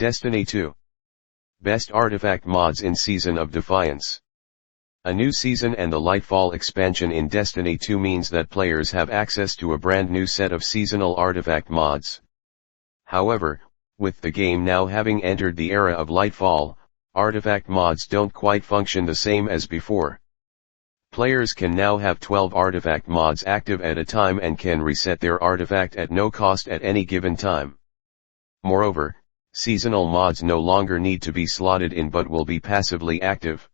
Destiny 2. Best Artifact Mods in Season of Defiance. A new season and the Lightfall expansion in Destiny 2 means that players have access to a brand new set of seasonal artifact mods. However, with the game now having entered the era of Lightfall, artifact mods don't quite function the same as before. Players can now have 12 artifact mods active at a time and can reset their artifact at no cost at any given time. Moreover, seasonal mods no longer need to be slotted in but will be passively active.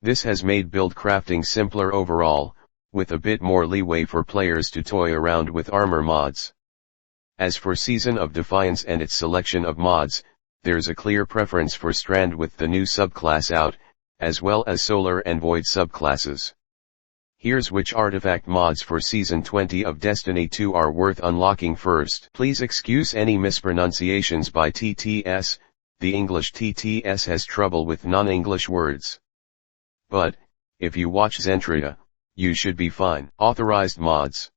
This has made build crafting simpler overall, with a bit more leeway for players to toy around with armor mods. As for Season of Defiance and its selection of mods, there's a clear preference for Strand with the new subclass out, as well as Solar and Void subclasses. Here's which artifact mods for Season 20 of Destiny 2 are worth unlocking first. Please excuse any mispronunciations by TTS, the English TTS has trouble with non-English words. But, if you watch Zentria, you should be fine. Authorized mods.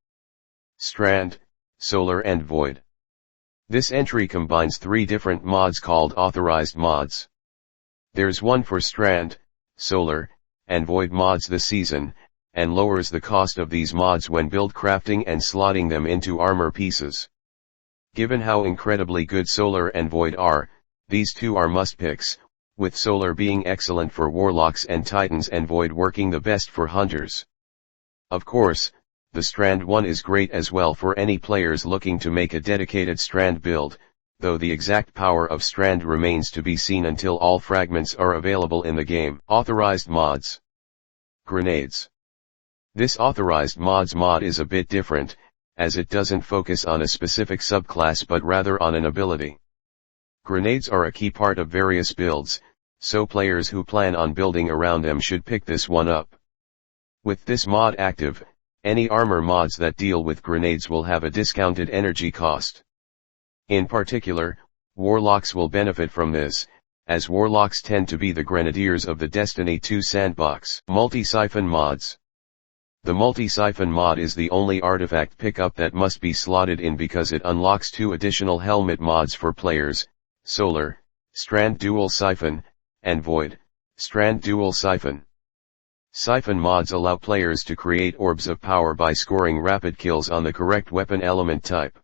Strand, Solar and Void. This entry combines 3 different mods called authorized mods. There's one for Strand, Solar, and Void mods this season, and lowers the cost of these mods when build crafting and slotting them into armor pieces. Given how incredibly good Solar and Void are, these two are must-picks, with Solar being excellent for Warlocks and Titans and Void working the best for Hunters. Of course, the Strand one is great as well for any players looking to make a dedicated Strand build, though the exact power of Strand remains to be seen until all fragments are available in the game. Authorized mods. Grenades. This authorized mods mod is a bit different, as it doesn't focus on a specific subclass but rather on an ability. Grenades are a key part of various builds, so players who plan on building around them should pick this one up. With this mod active, any armor mods that deal with grenades will have a discounted energy cost. In particular, Warlocks will benefit from this, as Warlocks tend to be the Grenadiers of the Destiny 2 sandbox. Multi-siphon mods. The multi-siphon mod is the only artifact pickup that must be slotted in because it unlocks 2 additional helmet mods for players, Solar, Strand Dual Siphon, and Void, Strand Dual Siphon. Siphon mods allow players to create orbs of power by scoring rapid kills on the correct weapon element type.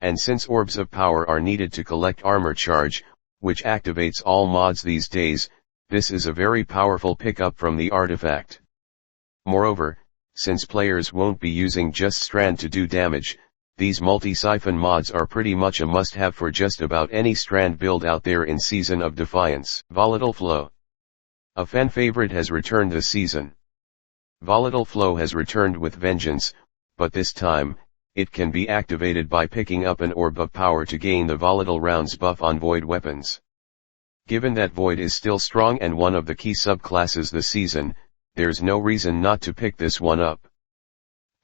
And since orbs of power are needed to collect armor charge, which activates all mods these days, this is a very powerful pickup from the artifact. Moreover, since players won't be using just Strand to do damage, these multi-siphon mods are pretty much a must-have for just about any Strand build out there in Season of Defiance. Volatile Flow. A fan favorite has returned this season. Volatile Flow has returned with vengeance, but this time, it can be activated by picking up an orb of power to gain the volatile rounds buff on Void weapons. Given that Void is still strong and one of the key subclasses this season, there's no reason not to pick this one up.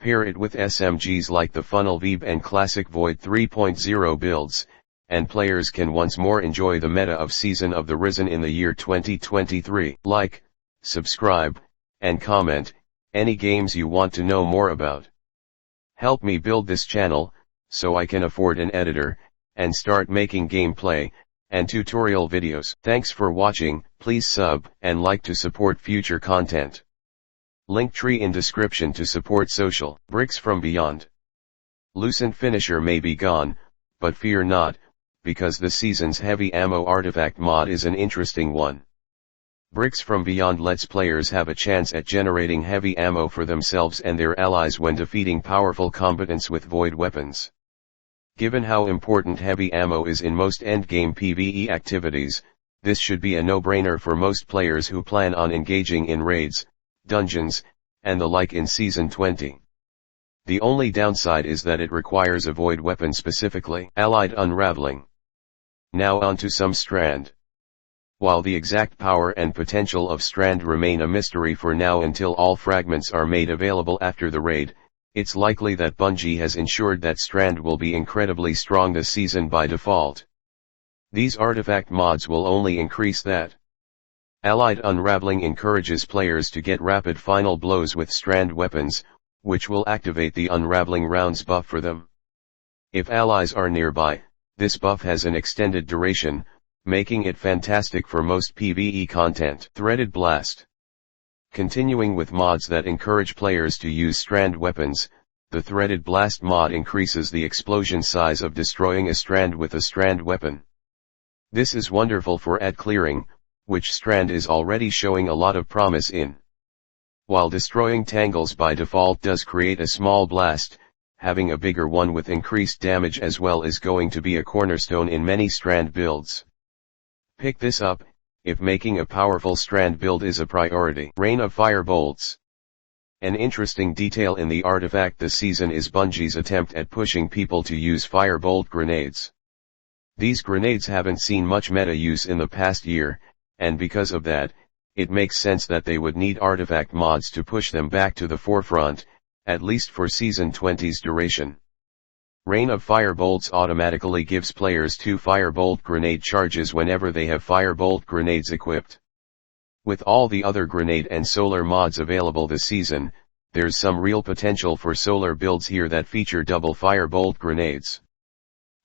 Pair it with SMGs like the Funnel Veeb and classic Void 3.0 builds, and players can once more enjoy the meta of Season of the Risen in the year 2023. Like, subscribe, and comment any games you want to know more about. Help me build this channel, so I can afford an editor, and start making gameplay and tutorial videos. Thanks for watching. Please sub and like to support future content. Linktree in description to support social. Bricks from Beyond. Lucent Finisher may be gone, but fear not, because this season's heavy ammo artifact mod is an interesting one. Bricks from Beyond lets players have a chance at generating heavy ammo for themselves and their allies when defeating powerful combatants with Void weapons. Given how important heavy ammo is in most endgame PvE activities, this should be a no-brainer for most players who plan on engaging in raids, dungeons, and the like in Season 20. The only downside is that it requires a Void weapon specifically. Allied Unraveling. Now onto some Strand. While the exact power and potential of Strand remain a mystery for now until all fragments are made available after the raid, it's likely that Bungie has ensured that Strand will be incredibly strong this season by default. These artifact mods will only increase that. Allied Unraveling encourages players to get rapid final blows with Strand weapons, which will activate the Unraveling rounds buff for them. If allies are nearby, This buff has an extended duration, making it fantastic for most PvE content. Threaded Blast. Continuing with mods that encourage players to use strand weapons, the Threaded Blast mod increases the explosion size of destroying a strand with a strand weapon. This is wonderful for AD clearing, which strand is already showing a lot of promise in. While destroying tangles by default does create a small blast, having a bigger one with increased damage as well is going to be a cornerstone in many strand builds. Pick this up, if making a powerful strand build is a priority. Rain of Fire Bolts. An interesting detail in the artifact this season is Bungie's attempt at pushing people to use firebolt grenades. These grenades haven't seen much meta use in the past year, and because of that, it makes sense that they would need artifact mods to push them back to the forefront, at least for Season 20's duration. Rain of Firebolts automatically gives players 2 firebolt grenade charges whenever they have firebolt grenades equipped. With all the other grenade and solar mods available this season, there's some real potential for solar builds here that feature double firebolt grenades.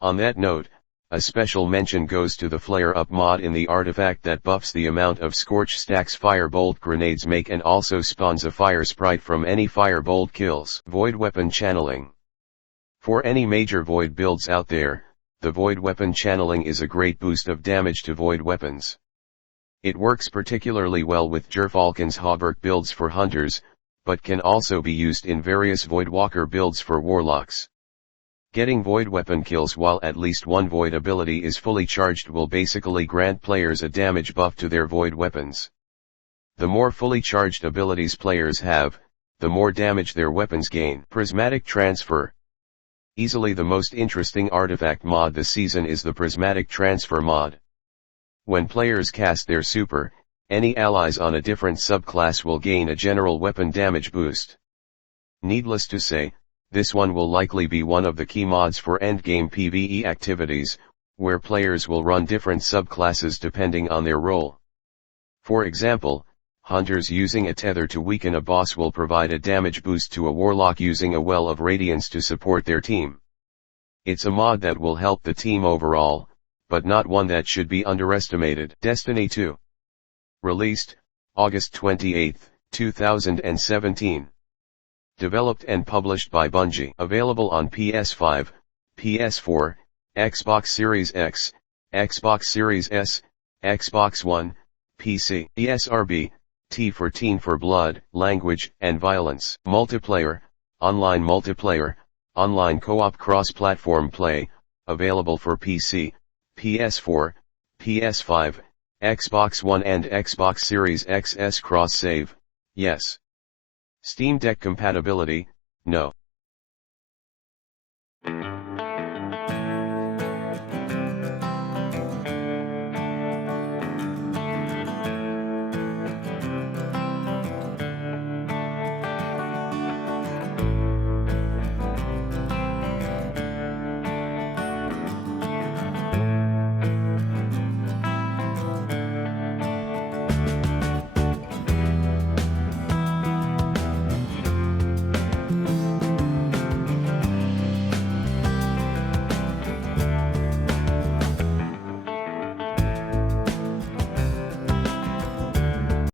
On that note, a special mention goes to the Flare Up mod in the artifact that buffs the amount of scorch stacks firebolt grenades make and also spawns a fire sprite from any firebolt kills. Void Weapon Channeling. For any major void builds out there, the void weapon channeling is a great boost of damage to void weapons. It works particularly well with Gerfalcon's Hauberk builds for hunters, but can also be used in various Voidwalker builds for warlocks. Getting void weapon kills while at least one void ability is fully charged will basically grant players a damage buff to their void weapons. The more fully charged abilities players have, the more damage their weapons gain. Prismatic Transfer. Easily the most interesting artifact mod this season is the Prismatic Transfer mod. When players cast their super, any allies on a different subclass will gain a general weapon damage boost. Needless to say, this one will likely be one of the key mods for endgame PvE activities, where players will run different subclasses depending on their role. For example, hunters using a tether to weaken a boss will provide a damage boost to a warlock using a Well of Radiance to support their team. It's a mod that will help the team overall, but not one that should be underestimated. Destiny 2. Released, August 28, 2017. Developed and published by Bungie. Available on PS5, PS4, Xbox Series X, Xbox Series S, Xbox One, PC. ESRB, T for Teen for Blood, Language, and Violence. Multiplayer, online co-op cross-platform play, available for PC, PS4, PS5, Xbox One and Xbox Series XS cross-save, yes. Steam Deck compatibility, no.